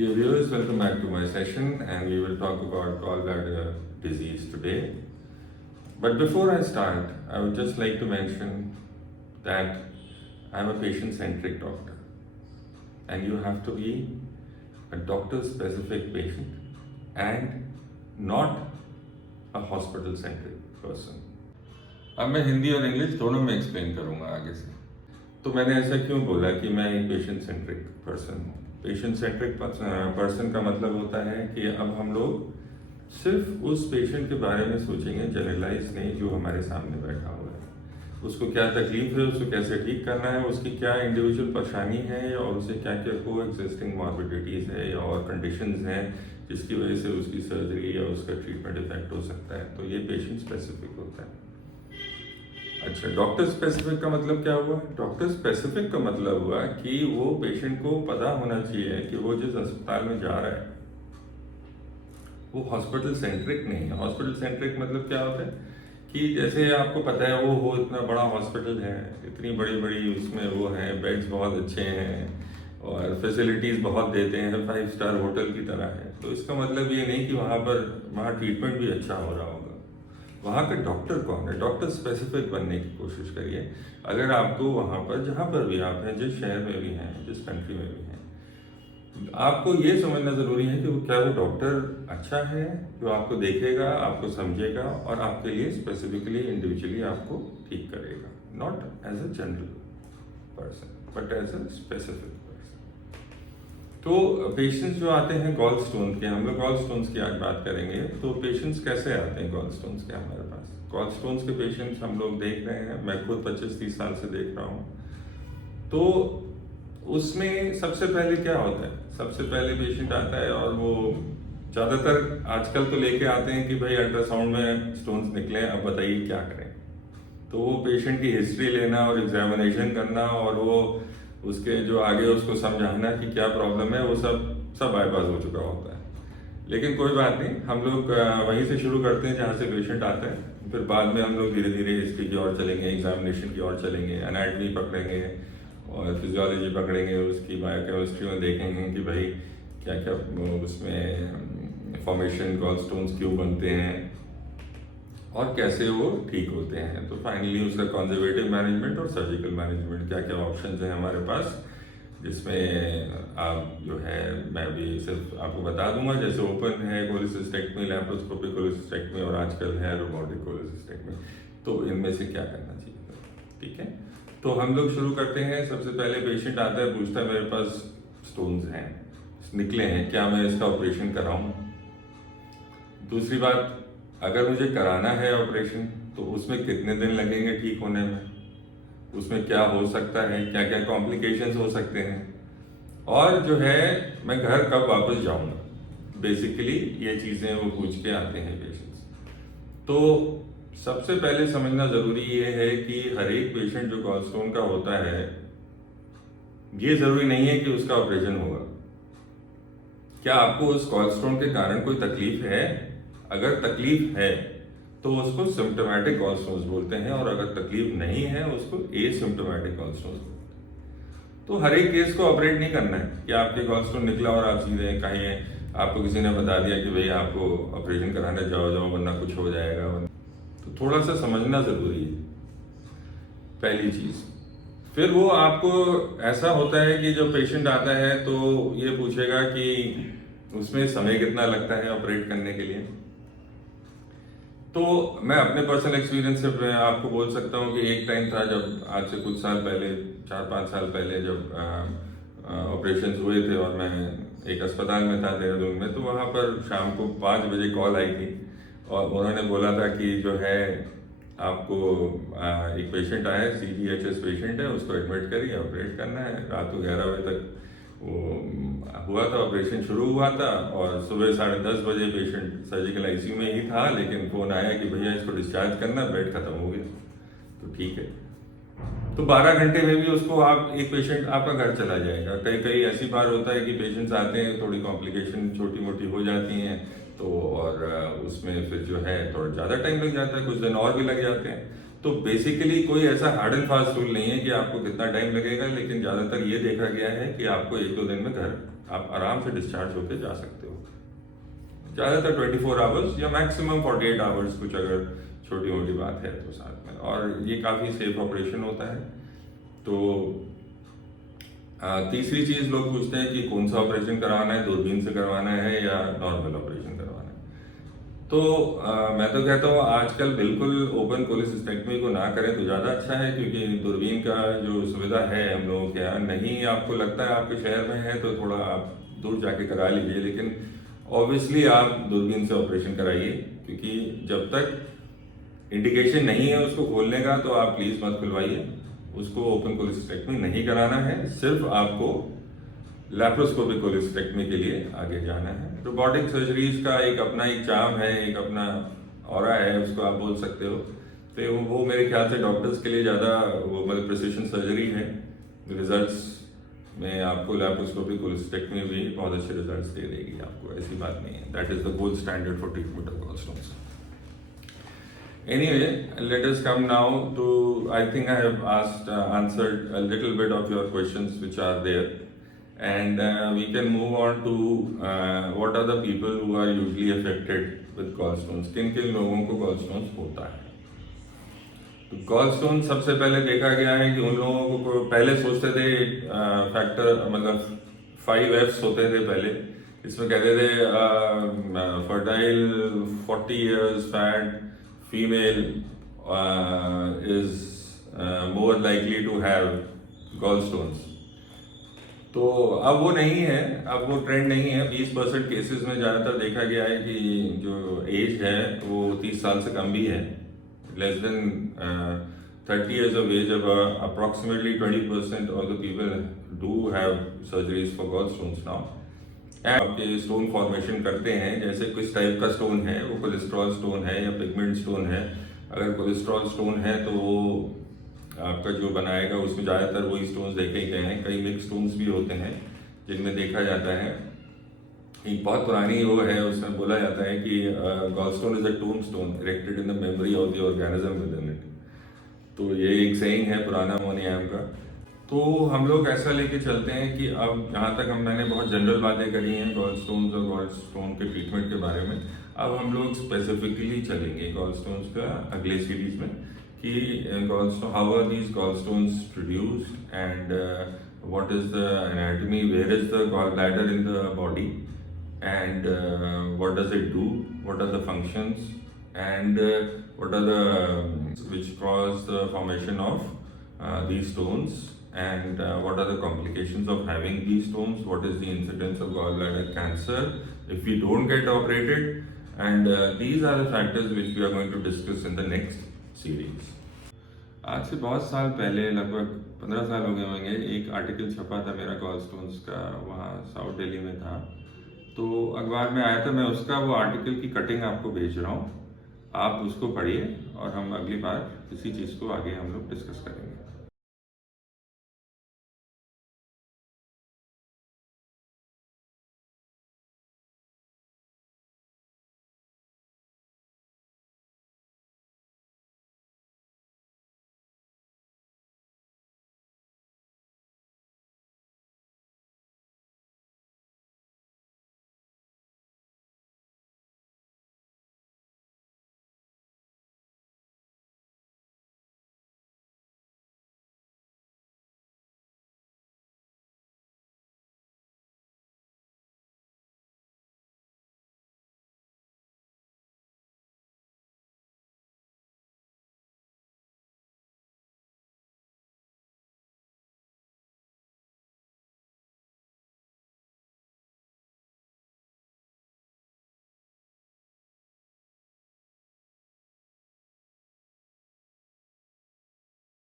Dear viewers, welcome back to my session and we will talk about gallbladder disease today. But before I start, I would just like to mention that I'm a patient-centric doctor and you have to be a doctor-specific patient and not a hospital-centric person. अब मैं हिंदी और English दोनों में explain करूँगा आगे से। तो मैंने ऐसा क्यों बोला कि मैं एक पेशेंट सेंट्रिक पर्सन हूँ। पेशेंट सेंट्रिक पर्सन का मतलब होता है कि अब हम लोग सिर्फ उस पेशेंट के बारे में सोचेंगे, जनरलाइज नहीं, जो हमारे सामने बैठा हुआ है। उसको क्या तकलीफ है, उसको कैसे ठीक करना है, उसकी क्या इंडिविजुअल परेशानी है और उसे क्या क्या को एग्जिस्टिंग मॉर्बिडिटीज़ है या और कंडीशंस हैं जिसकी वजह से उसकी सर्जरी या उसका ट्रीटमेंट इफेक्ट हो सकता है। तो ये पेशेंट स्पेसिफिक होता है। अच्छा, डॉक्टर स्पेसिफिक का मतलब क्या हुआ? डॉक्टर स्पेसिफिक का मतलब हुआ कि वो पेशेंट को पता होना चाहिए कि वो जिस अस्पताल में जा रहा है वो हॉस्पिटल सेंट्रिक नहीं है। हॉस्पिटल सेंट्रिक मतलब क्या होता है कि जैसे आपको पता है वो इतना बड़ा हॉस्पिटल है, इतनी बड़ी बड़ी उसमें वो है, बेड्स बहुत अच्छे हैं और फैसिलिटीज़ बहुत देते हैं, 5 स्टार होटल की तरह है। तो इसका मतलब ये नहीं कि वहाँ ट्रीटमेंट भी अच्छा हो रहा होगा। वहाँ का डॉक्टर कौन है? डॉक्टर स्पेसिफिक बनने की कोशिश करिए। अगर आपको वहाँ पर जहाँ पर भी आप हैं, जिस शहर में भी हैं, जिस कंट्री में भी हैं, आपको ये समझना ज़रूरी है कि वो क्या वो डॉक्टर अच्छा है जो आपको देखेगा, आपको समझेगा और आपके लिए स्पेसिफिकली इंडिविजुअली आपको ठीक करेगा, not as a general person but as a specific person. तो पेशेंट्स जो आते हैं गॉल स्टोन के, हम लोग गॉल स्टोन्स की आज बात करेंगे। तो पेशेंट्स कैसे आते हैं गॉल स्टोन्स के हमारे पास? गॉल स्टोन्स के पेशेंट्स हम लोग देख रहे हैं, मैं खुद 25-30 साल से देख रहा हूँ। तो उसमें सबसे पहले क्या होता है? सबसे पहले पेशेंट आता है और वो ज़्यादातर आजकल तो लेके आते हैं कि भाई अल्ट्रासाउंड में स्टोन्स निकले, अब बताइए क्या करें। तो वो पेशेंट की हिस्ट्री लेना और एग्जामिनेशन करना और वो उसके जो आगे उसको समझाना कि क्या प्रॉब्लम है, वो सब बाईपास हो चुका होता है। लेकिन कोई बात नहीं, हम लोग वहीं से शुरू करते हैं जहाँ से पेशेंट आता है। फिर बाद में हम लोग धीरे धीरे हिस्ट्री की ओर चलेंगे, एग्जामिनेशन की ओर चलेंगे, एनाटमी पकड़ेंगे और फिजियोलॉजी पकड़ेंगे, उसकी बायोकेमिस्ट्री में देखेंगे कि भाई क्या क्या उसमें फॉर्मेशन गॉल स्टोन्स क्यों बनते हैं और कैसे वो ठीक होते हैं। तो फाइनली उसका कंजर्वेटिव मैनेजमेंट और सर्जिकल मैनेजमेंट क्या क्या ऑप्शंस हैं हमारे पास, जिसमें आप जो है मैं भी सिर्फ आपको बता दूंगा। जैसे ओपन है कोलेसिस्टेक्टमी, लैप्रोस्कोपिक कोलेसिस्टेक्टमी और आजकल है रोबोटिक कोलेसिस्टेक्टमी। तो इनमें से क्या करना चाहिए, ठीक है। तो हम लोग शुरू करते हैं। सबसे पहले पेशेंट आता है, पूछता है मेरे पास स्टोन्स हैं, निकले हैं, क्या मैं इसका ऑपरेशन कराऊं? दूसरी बात, अगर मुझे कराना है ऑपरेशन तो उसमें कितने दिन लगेंगे ठीक होने में, उसमें क्या हो सकता है, क्या क्या कॉम्प्लिकेशंस हो सकते हैं, और जो है मैं घर कब वापस जाऊंगा। बेसिकली ये चीज़ें वो पूछ के आते हैं पेशेंट्स। तो सबसे पहले समझना ज़रूरी ये है कि हर एक पेशेंट जो गॉल स्टोन का होता है, ये ज़रूरी नहीं है कि उसका ऑपरेशन होगा। क्या आपको उस गॉल स्टोन के कारण कोई तकलीफ है? अगर तकलीफ है तो उसको सिम्टोमेटिक गॉल स्टोन्स बोलते हैं, और अगर तकलीफ नहीं है उसको एसिम्टोमेटिक गॉल स्टोन्स बोलते हैं। तो हर एक केस को ऑपरेट नहीं करना है कि आपके गॉल स्टोन निकला और आप सीधे कहिए, आपको किसी ने बता दिया कि भाई आपको ऑपरेशन कराने जाओ वरना कुछ हो जाएगा। तो थोड़ा सा समझना ज़रूरी है, पहली चीज़। फिर वो आपको ऐसा होता है कि जब पेशेंट आता है तो ये पूछेगा कि उसमें समय कितना लगता है ऑपरेट करने के लिए। तो मैं अपने पर्सनल एक्सपीरियंस से मैं आपको बोल सकता हूँ कि एक टाइम था जब आज से कुछ साल पहले, 4-5 साल पहले, जब ऑपरेशन हुए थे और मैं एक अस्पताल में था देहरादून में। तो वहाँ पर शाम को 5 बजे कॉल आई थी और उन्होंने बोला था कि जो है आपको एक पेशेंट आया है, CGHS पेशेंट है, उसको एडमिट करिए, ऑपरेट करना है। रात को 11 बजे तक वो हुआ था, ऑपरेशन शुरू हुआ था और सुबह 10:30 बजे पेशेंट सर्जिकल ICU में ही था, लेकिन फ़ोन आया कि भैया इसको डिस्चार्ज करना, बेड खत्म हो गया। तो ठीक है, तो 12 घंटे में भी उसको आप एक पेशेंट आपका घर चला जाएगा। कई ऐसी बार होता है कि पेशेंट्स आते हैं, थोड़ी कॉम्प्लिकेशन छोटी मोटी हो जाती हैं तो और उसमें फिर जो है थोड़ा ज़्यादा टाइम लग जाता है, कुछ दिन और भी लग जाते हैं। तो बेसिकली कोई ऐसा हार्ड एंड फास्ट रूल नहीं है कि आपको कितना टाइम लगेगा, लेकिन ज़्यादातर ये देखा गया है कि आपको 1-2 दिन में घर आप आराम से डिस्चार्ज होकर जा सकते हो। ज़्यादातर 24 आवर्स या मैक्सिमम 48 आवर्स, कुछ अगर छोटी मोटी बात है तो साथ में, और ये काफ़ी सेफ ऑपरेशन होता है। तो तीसरी चीज़ लोग पूछते हैं कि कौन सा ऑपरेशन करवाना है, दूरबीन से करवाना है या नॉर्मल ऑपरेशन करवाना है। तो मैं तो कहता हूँ आजकल बिल्कुल ओपन कोलेसिस्टेक्टमी को ना करें तो ज़्यादा अच्छा है, क्योंकि दूरबीन का जो सुविधा है हम लोगों के यहाँ नहीं, आपको लगता है आपके शहर में है तो थोड़ा आप दूर जाके करा लीजिए, लेकिन ऑब्वियसली आप दूरबीन से ऑपरेशन कराइए, क्योंकि जब तक इंडिकेशन नहीं है उसको खोलने का तो आप प्लीज़ मत खुलवाइए। उसको ओपन कोलेसिस्टेक्टमी नहीं कराना है, सिर्फ आपको लैप्रोस्कोपिक कोलेसिस्टेक्टमी के लिए आगे जाना है। रोबोटिक सर्जरीज का एक अपना एक चार्म है, एक अपना ऑरा है, उसको आप बोल सकते हो। तो वो मेरे ख्याल से डॉक्टर्स के लिए ज़्यादा वो मतलब प्रिसिशन सर्जरी है। रिजल्ट्स में आपको लैप्रोस्कोपिक कोलेसिस्टेक्टमी भी बहुत अच्छे रिजल्ट्स दे देगी आपको, ऐसी बात नहीं है। That is the gold standard for treatment of gallstones. Anyway, let us come now to, I think I have answered a little bit of your questions which are there, and we can move on to what are the people who are usually affected with gallstones, किन किन लोगों को gallstones होता है। तो gallstones सबसे पहले देखा गया है कि उन लोगों को पहले सोचते थे फैक्टर मतलब 5Fs होते थे पहले, इसमें कहते थे fertile 40 years fat female is more likely to have gallstones। तो अब वो नहीं है, अब वो ट्रेंड नहीं है। 20% केसेस में ज़्यादातर देखा गया है कि जो एज है वो 30 साल से कम भी है, less than 30 years of age, अब approximately 20% of the people do have surgeries for gallstones now। आपके स्टोन फॉर्मेशन करते हैं, जैसे किस टाइप का स्टोन है, वो कोलेस्ट्रॉल स्टोन है या पिगमेंट स्टोन है। अगर कोलेस्ट्रॉल स्टोन है तो वो आपका जो बनाएगा उसमें ज़्यादातर वही स्टोन्स देखे गए हैं। कई मिक्स स्टोन्स भी होते हैं जिनमें देखा जाता है, एक बहुत पुरानी वो है, उसमें बोला जाता है कि gallstone is a tombstone erected in the memory of the organism within it. तो ये एक सेइंग है पुराना मोनियम का। तो हम लोग ऐसा लेके चलते हैं कि अब जहाँ तक मैंने बहुत जनरल बातें करी हैं गॉलस्टोन्स और गॉलस्टोन के ट्रीटमेंट के बारे में, अब हम लोग स्पेसिफिकली चलेंगे गॉलस्टोन्स का अगले सीरीज में कि gallstone, how are these gallstones produced and what is the anatomy, where is the gall bladder in the body and what does it do, what are the functions and what are the which cause the formation of these stones, and what are the complications of having these stones, what is the incidence of gallbladder cancer if we don't get operated, and these are the factors which we are going to discuss in the next series। आज से बहुत साल पहले, लगभग 15 साल हो गए होंगे, एक आर्टिकल छपा था मेरा गॉलस्टोन्स का, वहाँ साउथ दिल्ली में था, तो अखबार में आया था। मैं उसका वो आर्टिकल की कटिंग आपको भेज रहा हूँ, आप उसको पढ़िए और हम अगली बार इसी चीज़ को आगे हम लोग डिस्कस करेंगे।